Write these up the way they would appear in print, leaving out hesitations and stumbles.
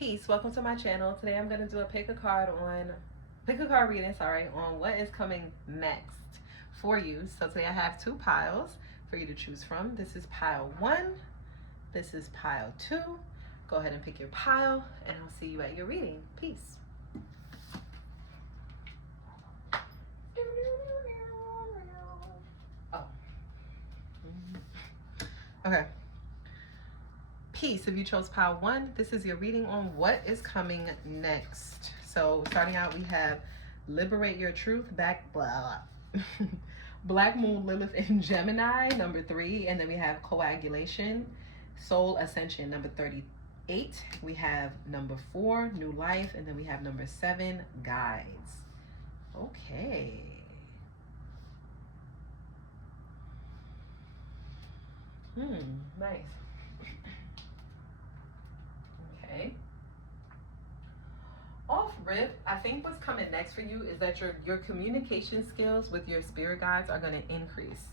Peace, welcome to my channel. Today I'm going to do a pick a card reading, on what is coming next for you. So today I have two piles for you to choose from. This is pile 1, this is pile 2. Go ahead and pick your pile and I'll see you at your reading. Peace. Oh. Okay. Peace. If you chose pile 1, this is your reading on what is coming next. So starting out, we have Liberate Your Truth, Black Moon, Lilith, and Gemini, number 3. And then we have Coagulation, Soul Ascension, number 38. We have number 4, New Life. And then we have number 7, Guides. Okay. Nice. Okay. Off rip, I think what's coming next for you is that your communication skills with your spirit guides are going to increase.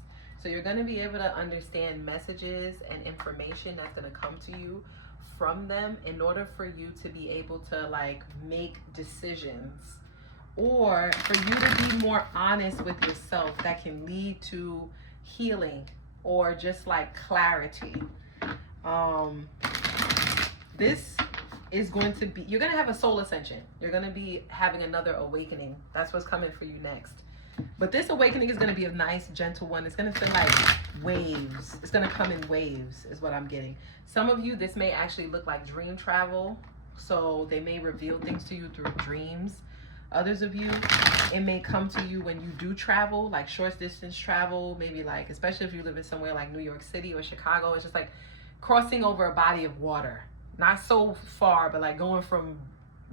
So you're going to be able to understand messages and information that's going to come to you from them in order for you to be able to like make decisions, or for you to be more honest with yourself. That can lead to healing or just like clarity. This is going to be, you're going to have a soul ascension. You're going to be having another awakening. That's what's coming for you next. But this awakening is going to be a nice, gentle one. It's going to feel like waves. It's going to come in waves is what I'm getting. Some of you, this may actually look like dream travel. So they may reveal things to you through dreams. Others of you, it may come to you when you do travel, like short distance travel, maybe like, especially if you live in somewhere like New York City or Chicago. It's just like crossing over a body of water. Not so far, but like going from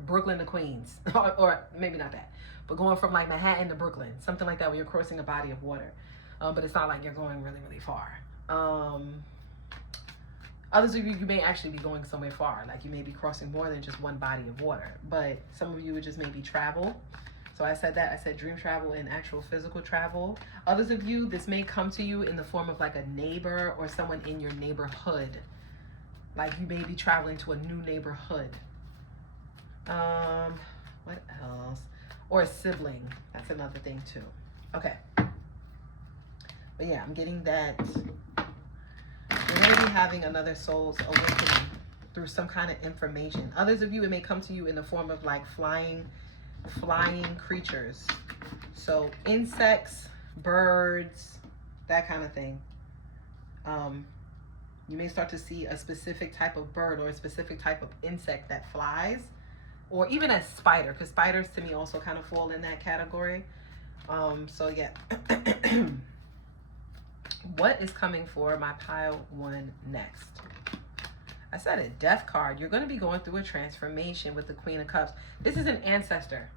Brooklyn to Queens, or maybe not that, but going from like Manhattan to Brooklyn, something like that, where you're crossing a body of water. But it's not like you're going really, really far. Others of you, you may actually be going somewhere far, like you may be crossing more than just one body of water, but some of you would just maybe travel. So I said that, I said dream travel and actual physical travel. Others of you, this may come to you in the form of like a neighbor or someone in your neighborhood. Like you may be traveling to a new neighborhood. What else? Or a sibling. That's another thing too. Okay. But yeah, I'm getting that you're going to be having another soul's awakening through some kind of information. Others of you, it may come to you in the form of like flying creatures. So insects, birds, that kind of thing. You may start to see a specific type of bird or a specific type of insect that flies, or even a spider, because spiders to me also kind of fall in that category. So yeah. What is coming for my pile 1 next? I said a death card. You're going to be going through a transformation with the Queen of Cups. This is an ancestor.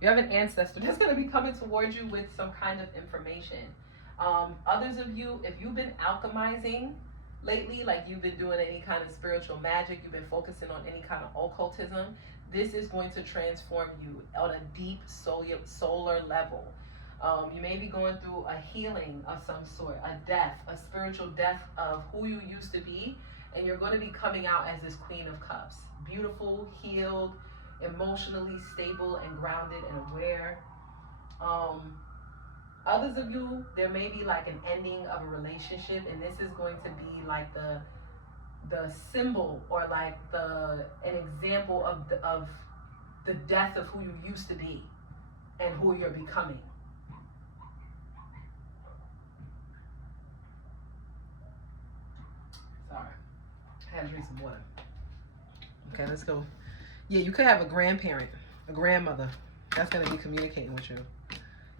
You have an ancestor that's going to be coming towards you with some kind of information. Others of you, if you've been alchemizing lately, like you've been doing any kind of spiritual magic, you've been focusing on any kind of occultism, this is going to transform you on a deep solar level. You may be going through a healing of some sort, a death, a spiritual death of who you used to be, and you're going to be coming out as this Queen of Cups. Beautiful, healed, emotionally stable and grounded and aware. Others of you, there may be like an ending of a relationship, and this is going to be like the symbol or like an example of the death of who you used to be and who you're becoming. Sorry, I had to drink some water. Okay, let's go. Yeah, you could have a grandparent, a grandmother that's going to be communicating with you.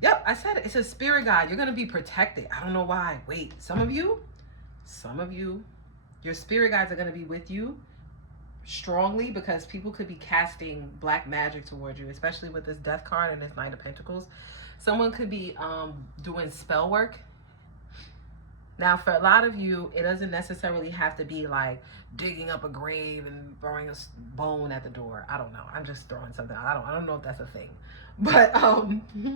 Yep, I said it. It's a spirit guide. You're going to be protected. I don't know why. Wait, some of you, your spirit guides are going to be with you strongly, because people could be casting black magic towards you, especially with this death card and this Knight of Pentacles. Someone could be doing spell work. Now, for a lot of you, it doesn't necessarily have to be like digging up a grave and throwing a bone at the door. I don't know. I'm just throwing something out. I don't know if that's a thing. But it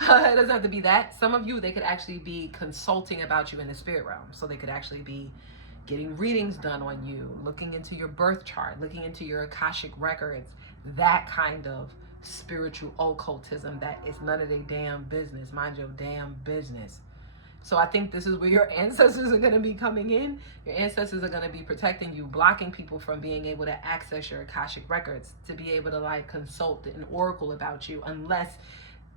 doesn't have to be that. Some of you, they could actually be consulting about you in the spirit realm. So they could actually be getting readings done on you, looking into your birth chart, looking into your Akashic records, that kind of spiritual occultism that is none of their damn business. Mind your damn business. So I think this is where your ancestors are going to be coming in. Your ancestors are going to be protecting you, blocking people from being able to access your Akashic records, to be able to like consult an oracle about you, unless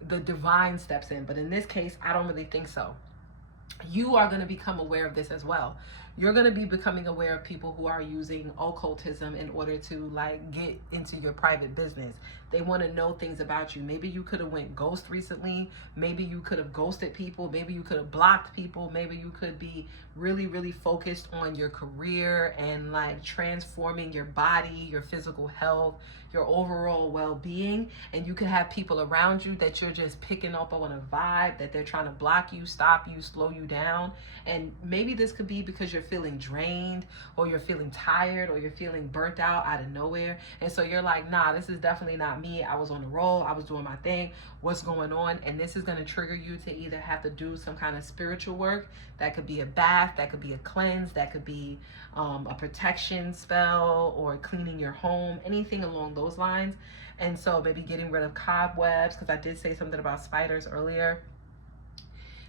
the divine steps in. But in this case, I don't really think so. You are going to become aware of this as well. You're going to be becoming aware of people who are using occultism in order to like get into your private business. They want to know things about you. Maybe you could have went ghost recently. Maybe you could have ghosted people. Maybe you could have blocked people. Maybe you could be really, really focused on your career and like transforming your body, your physical health, your overall well-being. And you could have people around you that you're just picking up on a vibe that they're trying to block you, stop you, slow you down. And maybe this could be because you're feeling drained, or you're feeling tired, or you're feeling burnt out of nowhere. And so you're like, nah, this is definitely not me. I was on the roll. I was doing my thing. What's going on? And this is going to trigger you to either have to do some kind of spiritual work. That could be a bath. That could be a cleanse. That could be a protection spell, or cleaning your home, anything along those lines. And so maybe getting rid of cobwebs, because I did say something about spiders earlier.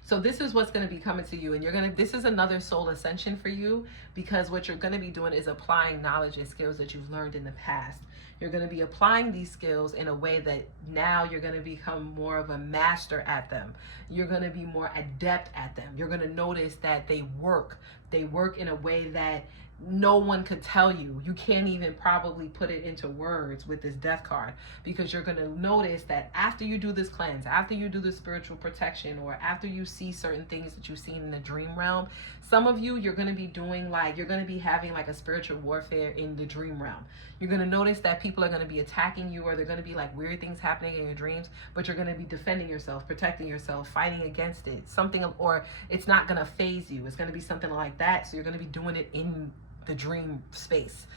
So this is what's going to be coming to you, and this is another soul ascension for you, because what you're going to be doing is applying knowledge and skills that you've learned in the past. You're going to be applying these skills in a way that now you're going to become more of a master at them. You're going to be more adept at them. You're going to notice that they work in a way that no one could tell you. You can't even probably put it into words with this death card, because you're going to notice that after you do this cleanse, after you do the spiritual protection, or after you see certain things that you've seen in the dream realm, some of you, you're going to be doing like, you're going to be having like a spiritual warfare in the dream realm. You're going to notice that people are going to be attacking you, or they're going to be like weird things happening in your dreams, but you're going to be defending yourself, protecting yourself, fighting against it, something, or it's not going to phase you. It's going to be something like that. So you're going to be doing it in the dream space.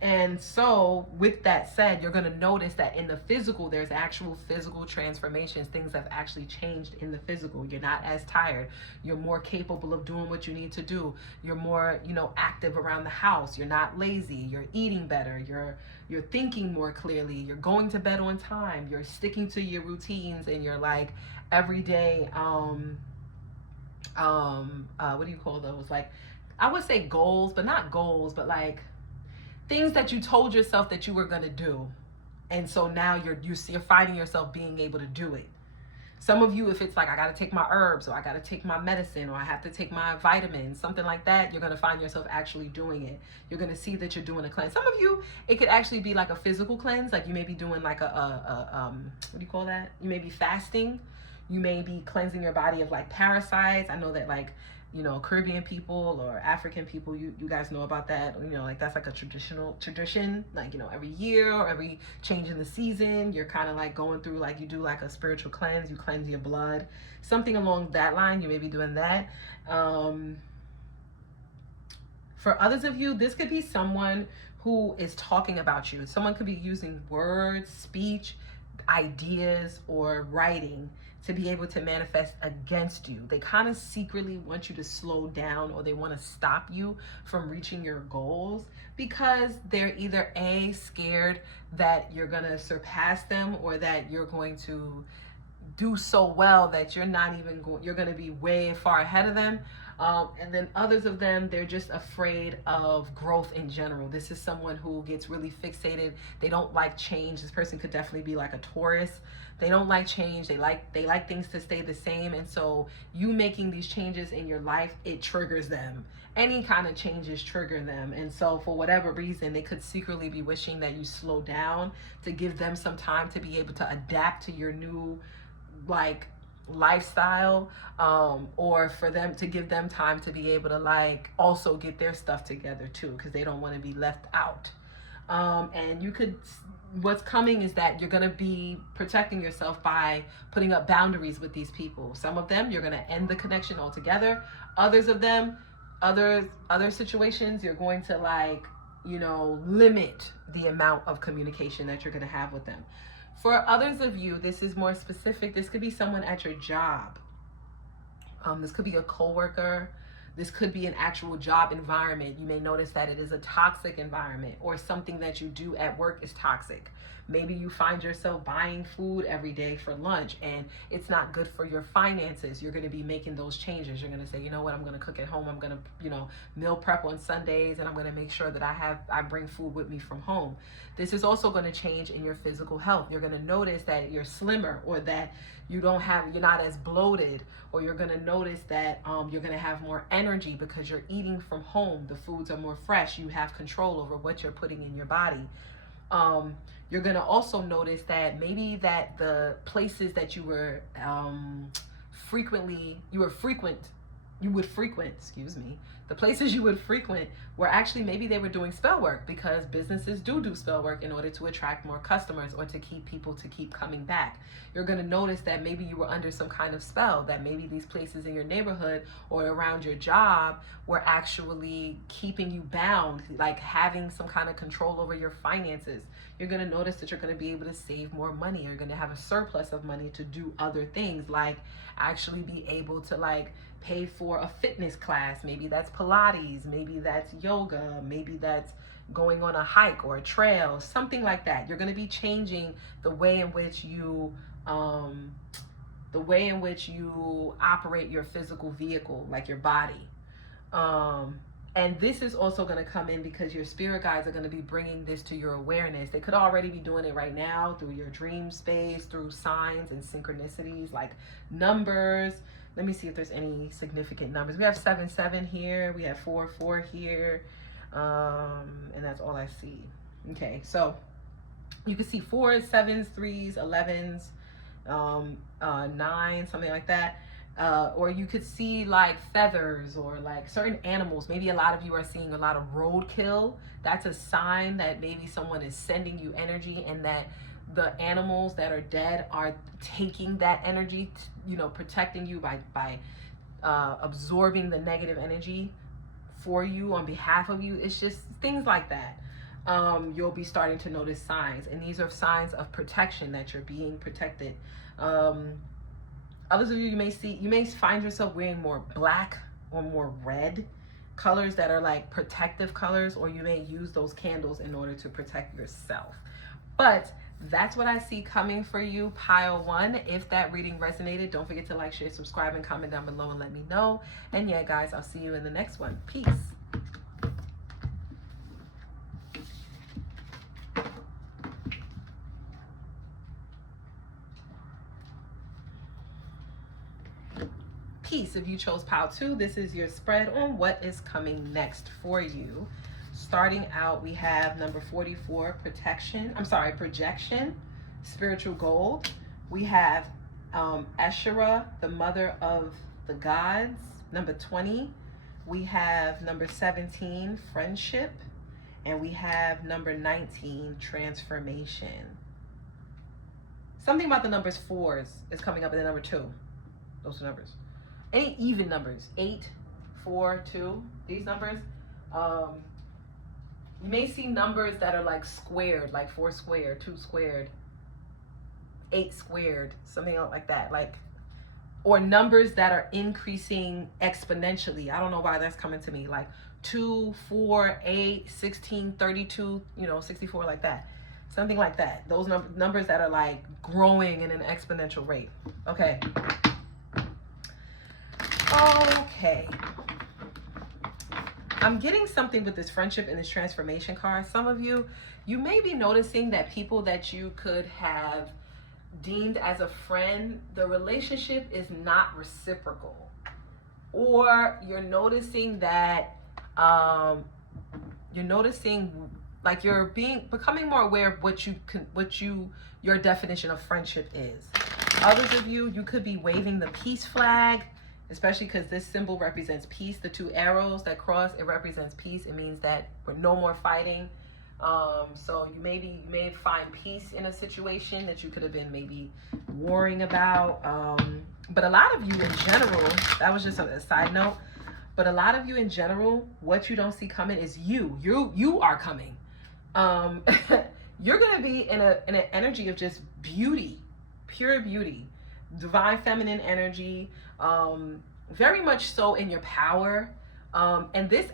And so with that said, you're going to notice that in the physical, there's actual physical transformations. Things have actually changed in the physical. You're not as tired. You're more capable of doing what you need to do. You're more, active around the house. You're not lazy. You're eating better. You're thinking more clearly. You're going to bed on time. You're sticking to your routines and your like everyday, what do you call those? Like, I would say goals, but not goals, but like things that you told yourself that you were going to do. And so now you're finding yourself being able to do it. Some of you, if it's like, I got to take my herbs, or I got to take my medicine, or I have to take my vitamins, something like that, you're going to find yourself actually doing it. You're going to see that you're doing a cleanse. Some of you, it could actually be like a physical cleanse. Like you may be doing like what do you call that? You may be fasting. You may be cleansing your body of like parasites. I know that like, Caribbean people or African people, you guys know about that. Like that's like a tradition, like, every year or every change in the season, you're kind of like going through, like you do like a spiritual cleanse, you cleanse your blood, something along that line. You may be doing that. For others of you, this could be someone who is talking about you. Someone could be using words, speech, ideas, or writing to be able to manifest against you. They kind of secretly want you to slow down, or they want to stop you from reaching your goals, because they're either A, scared that you're going to surpass them, or that you're going to do so well that you're not even going, you're going to be way far ahead of them. And then others of them, they're just afraid of growth in general. This is someone who gets really fixated. They don't like change. This person could definitely be like a Taurus. They don't like change. They like things to stay the same. And so you making these changes in your life, it triggers them. Any kind of changes trigger them. And so for whatever reason, they could secretly be wishing that you slow down, to give them some time to be able to adapt to your new like lifestyle, or for them to give them time to be able to like also get their stuff together too, because they don't want to be left out. And what's coming is that you're going to be protecting yourself by putting up boundaries with these people. Some of them, you're going to end the connection altogether. Others of them, other situations, you're going to like, limit the amount of communication that you're going to have with them. For others of you, this is more specific. This could be someone at your job. This could be a coworker. This could be an actual job environment. You may notice that it is a toxic environment, or something that you do at work is toxic. Maybe you find yourself buying food every day for lunch and it's not good for your finances. You're going to be making those changes. You're going to say, you know what, I'm going to cook at home. I'm going to, meal prep on Sundays, and I'm going to make sure that I bring food with me from home. This is also going to change in your physical health. You're going to notice that you're slimmer, or that you're not as bloated, or you're going to notice that you're going to have more energy because you're eating from home. The foods are more fresh. You have control over what you're putting in your body. You're going to also notice that maybe that the places that you would frequent, the places you would frequent were actually, maybe they were doing spell work, because businesses do spell work in order to attract more customers or to keep people to keep coming back. You're going to notice that maybe you were under some kind of spell, that maybe these places in your neighborhood or around your job were actually keeping you bound, like having some kind of control over your finances. You're going to notice that you're going to be able to save more money. You're going to have a surplus of money to do other things, like actually be able to pay for a fitness class. Maybe that's Pilates, maybe that's yoga, maybe that's going on a hike or a trail, something like that. You're going to be changing the way in which you operate your physical vehicle, like your body. And this is also going to come in because your spirit guides are going to be bringing this to your awareness. They could already be doing it right now through your dream space, through signs and synchronicities like numbers. Let me see if there's any significant numbers. We have 7-7 here. We have 4-4 here. And that's all I see. Okay, so you can see 4s, 7s, 3s, 11s, 9, something like that. Or you could see like feathers or like certain animals. Maybe a lot of you are seeing a lot of roadkill. That's a sign that maybe someone is sending you energy, and that the animals that are dead are taking that energy, protecting you by absorbing the negative energy for you on behalf of you. It's just things like that. You'll be starting to notice signs, and these are signs of protection, that you're being protected. Others of you, you may find yourself wearing more black or more red colors that are like protective colors, or you may use those candles in order to protect yourself. But that's what I see coming for you, pile 1. If that reading resonated, don't forget to like, share, subscribe, and comment down below and let me know. And yeah, guys, I'll see you in the next one. Peace. Peace. If you chose pile 2, this is your spread on what is coming next for you. Starting out, we have number 44, projection, spiritual gold. We have Asherah, the mother of the gods, number 20. We have number 17, friendship. And we have number 19, transformation. Something about the numbers 4s is coming up in the number 2. Those are numbers. Any even numbers, 8, 4, 2, these numbers. You may see numbers that are like squared, like 4 squared, 2 squared, 8 squared, something like that. Or numbers that are increasing exponentially. I don't know why that's coming to me. Like 2, 4, 8, 16, 32, 64, like that. Something like that. Those numbers that are like growing in an exponential rate. Okay. I'm getting something with this friendship and this transformation card. Some of you may be noticing that people that you could have deemed as a friend, the relationship is not reciprocal. Or you're noticing that, you're becoming more aware of your definition of friendship is. Others of you could be waving the peace flag, especially because this symbol represents peace. The 2 arrows that cross, it represents peace. It means that we're no more fighting. So you may find peace in a situation that you could have been maybe worrying about. But a lot of you in general, that was just a side note, but a lot of you in general, what you don't see coming is you are coming. You're going to be in an energy of just beauty, pure beauty, divine feminine energy, very much so in your power. And this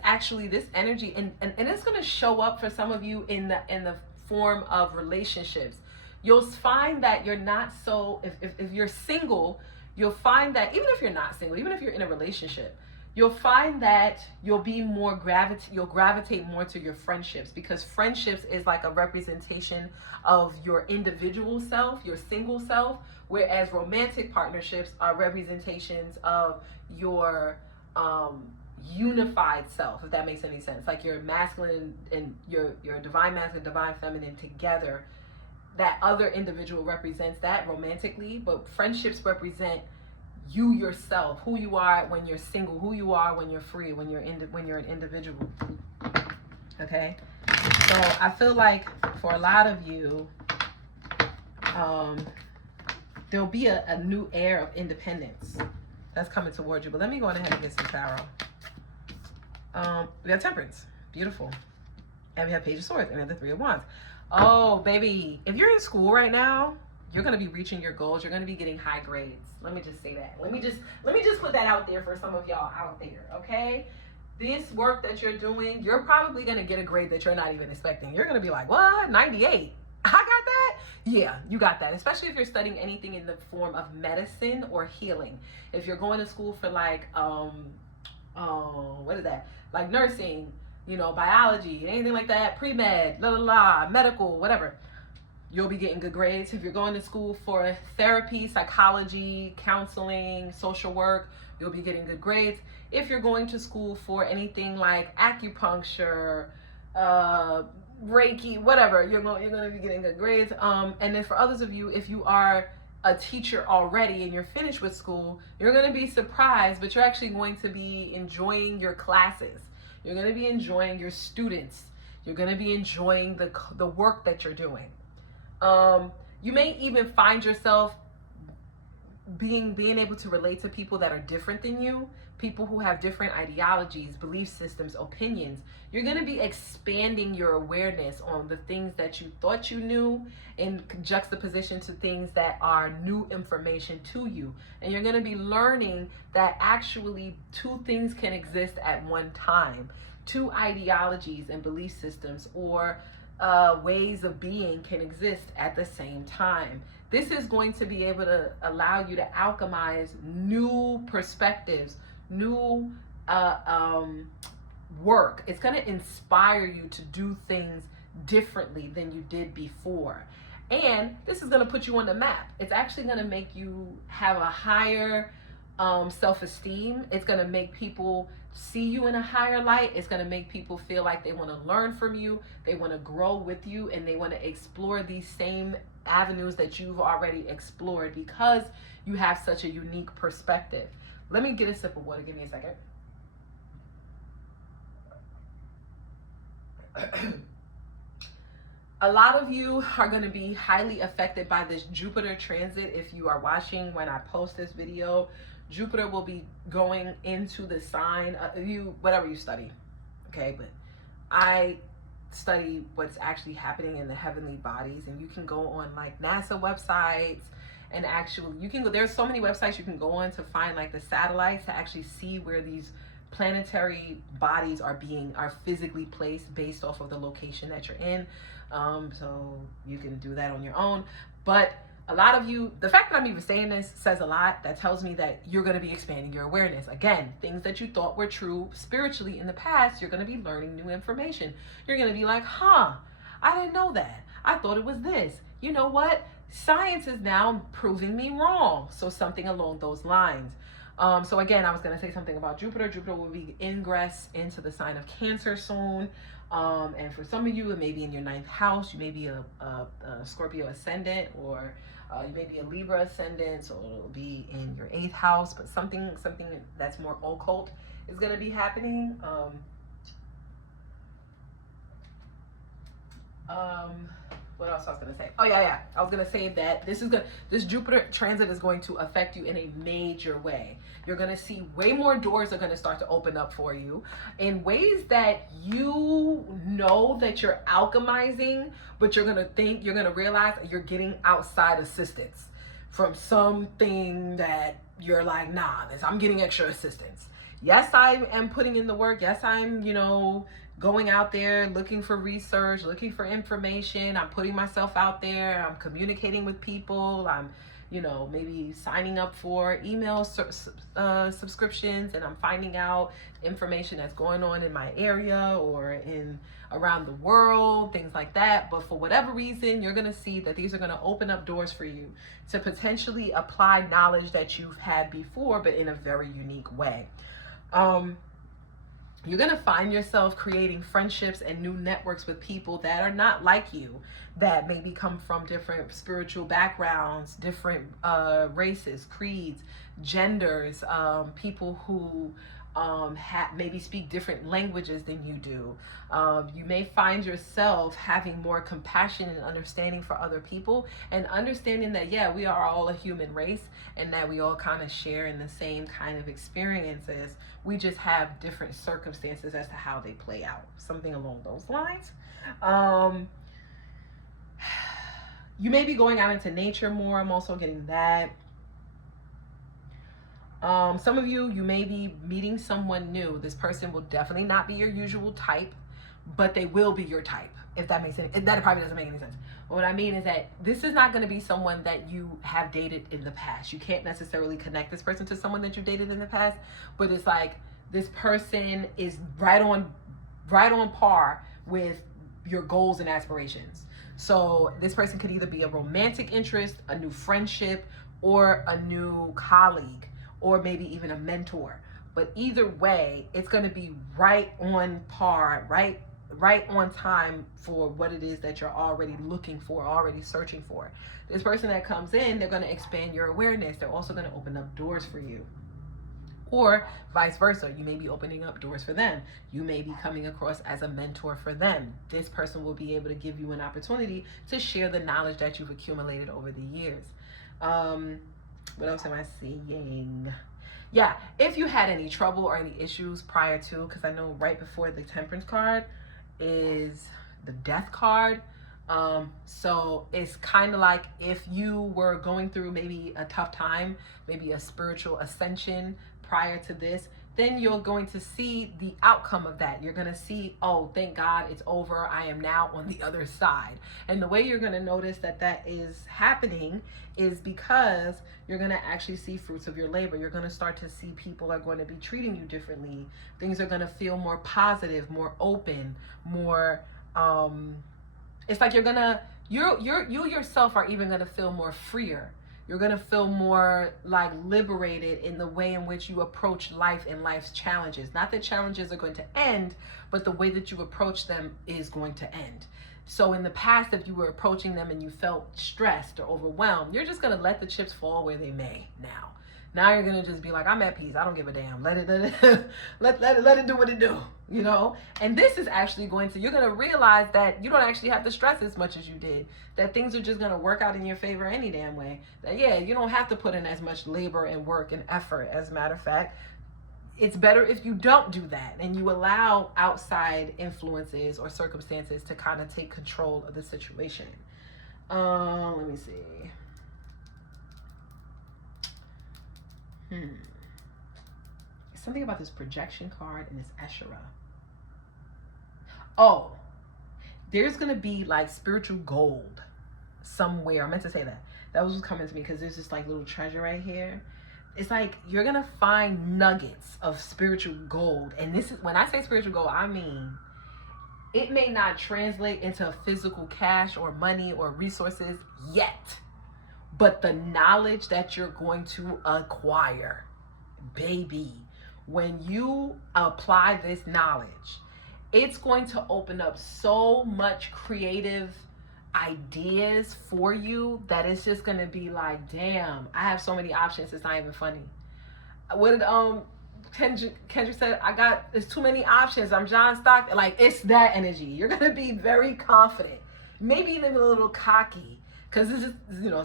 energy, and it's going to show up for some of you in the form of relationships. You'll find that you're not so, if you're single, you'll find that even if you're not single, even if you're in a relationship, you'll find that you'll gravitate more to your friendships, because friendships is like a representation of your individual self, your single self, whereas romantic partnerships are representations of your unified self, if that makes any sense. Like your masculine and your divine masculine, divine feminine together. That other individual represents that romantically, but friendships represent you yourself, who you are when you're single, who you are when you're free, when you're an individual. Okay, so I feel like for a lot of you, there'll be a new air of independence that's coming towards you. But let me go ahead and get some tarot. We have Temperance, beautiful, and we have Page of Swords, and we have the Three of Wands. Oh, baby, if you're in school right now, you're going to be reaching your goals. You're going to be getting high grades. Let me just say that. Let me just put that out there for some of y'all out there, okay? This work that you're doing, you're probably going to get a grade that you're not even expecting. You're going to be like, what? 98? I got that? Yeah, you got that. Especially if you're studying anything in the form of medicine or healing. If you're going to school for like, what is that? Like nursing, biology, anything like that, pre-med, medical, whatever, you'll be getting good grades. If you're going to school for therapy, psychology, counseling, social work, you'll be getting good grades. If you're going to school for anything like acupuncture, Reiki, whatever, you're going to be getting good grades. And then for others of you, if you are a teacher already and you're finished with school, you're going to be surprised, but you're actually going to be enjoying your classes. You're going to be enjoying your students. You're going to be enjoying the work that you're doing. You may even find yourself being able to relate to people that are different than you, people who have different ideologies, belief systems, opinions. You're going to be expanding your awareness on the things that you thought you knew in juxtaposition to things that are new information to you. And you're going to be learning that actually two things can exist at one time. Two ideologies and belief systems or ways of being can exist at the same time. This is going to be able to allow you to alchemize new perspectives, new work. It's going to inspire you to do things differently than you did before. And this is going to put you on the map. It's actually going to make you have a higher self-esteem. It's going to make people see you in a higher light. It's going to make people feel like they want to learn from you, they want to grow with you, and they want to explore these same avenues that you've already explored because you have such a unique perspective. Let me get a sip of water. Give me a second. A lot of you are going to be highly affected by this Jupiter transit. If you are watching when I post this video, Jupiter will be going into the sign of you, whatever you study. Okay, but I study what's actually happening in the heavenly bodies, and you can go on like NASA websites and actually you can go, there's so many websites you can go on to find like the satellites to actually see where these planetary bodies are physically placed based off of the location that you're in. So you can do that on your own. But a lot of you, the fact that I'm even saying this says a lot. That tells me that you're going to be expanding your awareness. Again, things that you thought were true spiritually in the past, you're going to be learning new information. You're going to be like, I didn't know that. I thought it was this. You know what? Science is now proving me wrong. So something along those lines. So again, I was going to say something about Jupiter. Jupiter will be ingress into the sign of Cancer soon. And for some of you, it may be in your 9th house. You may be a Scorpio ascendant, or you may be a Libra ascendant, so it'll be in your 8th house. But something that's more occult is going to be happening. What else I was going to say? Oh yeah. I was going to say that this Jupiter transit is going to affect you in a major way. You're going to see way more doors are going to start to open up for you in ways that you know that you're alchemizing, but you're going to realize that you're getting outside assistance from something that you're like, I'm getting extra assistance. Yes, I am putting in the work. Yes, I'm, going out there looking for research, looking for information. I'm putting myself out there. I'm communicating with people. I'm, maybe signing up for email subscriptions, and I'm finding out information that's going on in my area or in around the world, things like that. But for whatever reason, you're going to see that these are going to open up doors for you to potentially apply knowledge that you've had before, but in a very unique way. You're going to find yourself creating friendships and new networks with people that are not like you, that maybe come from different spiritual backgrounds, different races, creeds, genders, people who maybe speak different languages than you do. You may find yourself having more compassion and understanding for other people, and understanding that, yeah, we are all a human race, and that we all kind of share in the same kind of experiences. We just have different circumstances as to how they play out. Something along those lines. You may be going out into nature more. I'm also getting that. Some of you may be meeting someone new. This person will definitely not be your usual type, but they will be your type, if that makes sense. That probably doesn't make any sense. But what I mean is that this is not going to be someone that you have dated in the past. You can't necessarily connect this person to someone that you dated in the past, but it's like this person is right on par with your goals and aspirations. So this person could either be a romantic interest, a new friendship, or a new colleague, or maybe even a mentor. But either way, it's going to be right on par, right on time for what it is that you're already looking for, already searching for. This person that comes in, they're going to expand your awareness. They're also going to open up doors for you. Or vice versa, you may be opening up doors for them. You may be coming across as a mentor for them. This person will be able to give you an opportunity to share the knowledge that you've accumulated over the years. What else am I seeing? Yeah, if you had any trouble or any issues prior to, because I know right before the Temperance card is the Death card. So it's kind of like if you were going through maybe a tough time, maybe a spiritual ascension prior to this, then you're going to see the outcome of that. You're going to see, oh, thank God it's over. I am now on the other side. And the way you're going to notice that that is happening is because you're going to actually see fruits of your labor. You're going to start to see people are going to be treating you differently. Things are going to feel more positive, more open, more, it's like you yourself are even going to feel more freer. You're going to feel more like liberated in the way in which you approach life and life's challenges. Not that challenges are going to end, but the way that you approach them is going to end. So in the past, if you were approaching them and you felt stressed or overwhelmed, you're just going to let the chips fall where they may now. Now you're going to just be like, I'm at peace. I don't give a damn. Let it do what it do, And this is actually you're going to realize that you don't actually have to stress as much as you did. That things are just going to work out in your favor any damn way. That, yeah, you don't have to put in as much labor and work and effort. As a matter of fact, it's better if you don't do that and you allow outside influences or circumstances to kind of take control of the situation. Let me see. Something about this projection card and this Escherah. Oh, there's going to be like spiritual gold somewhere. I meant to say that. That was coming to me because there's this like little treasure right here. It's like you're going to find nuggets of spiritual gold. And this is, when I say spiritual gold, I mean, it may not translate into physical cash or money or resources yet. But the knowledge that you're going to acquire, baby, when you apply this knowledge, it's going to open up so much creative ideas for you that it's just going to be like, damn, I have so many options. It's not even funny. What Kendrick said, there's too many options. I'm John Stockton. Like, it's that energy. You're going to be very confident, maybe even a little cocky. Because this is,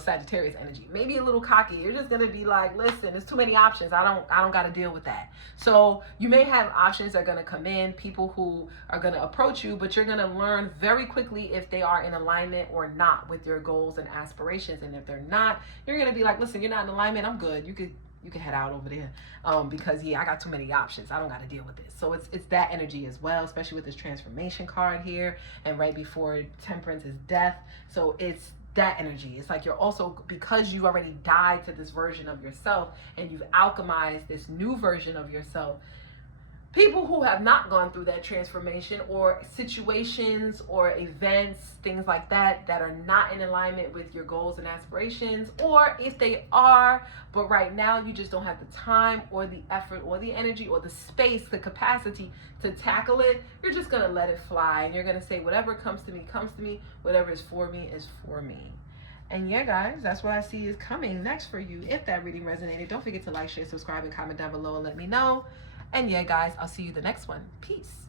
Sagittarius energy. Maybe a little cocky. You're just going to be like, listen, there's too many options. I don't got to deal with that. So you may have options that are going to come in, people who are going to approach you, but you're going to learn very quickly if they are in alignment or not with your goals and aspirations. And if they're not, you're going to be like, listen, you're not in alignment. I'm good. you can head out over there, because yeah, I got too many options. I don't got to deal with this. So it's that energy as well, especially with this transformation card here, and right before temperance is death. So it's that energy. It's like you're also, because you've already died to this version of yourself and you've alchemized this new version of yourself. People who have not gone through that transformation, or situations or events, things like that, that are not in alignment with your goals and aspirations, or if they are, but right now you just don't have the time or the effort or the energy or the space, the capacity to tackle it, you're just going to let it fly. And you're going to say, whatever comes to me, comes to me. Whatever is for me is for me. And yeah, guys, that's what I see is coming next for you. If that reading resonated, don't forget to like, share, subscribe, and comment down below and let me know. And yeah, guys, I'll see you the next one. Peace.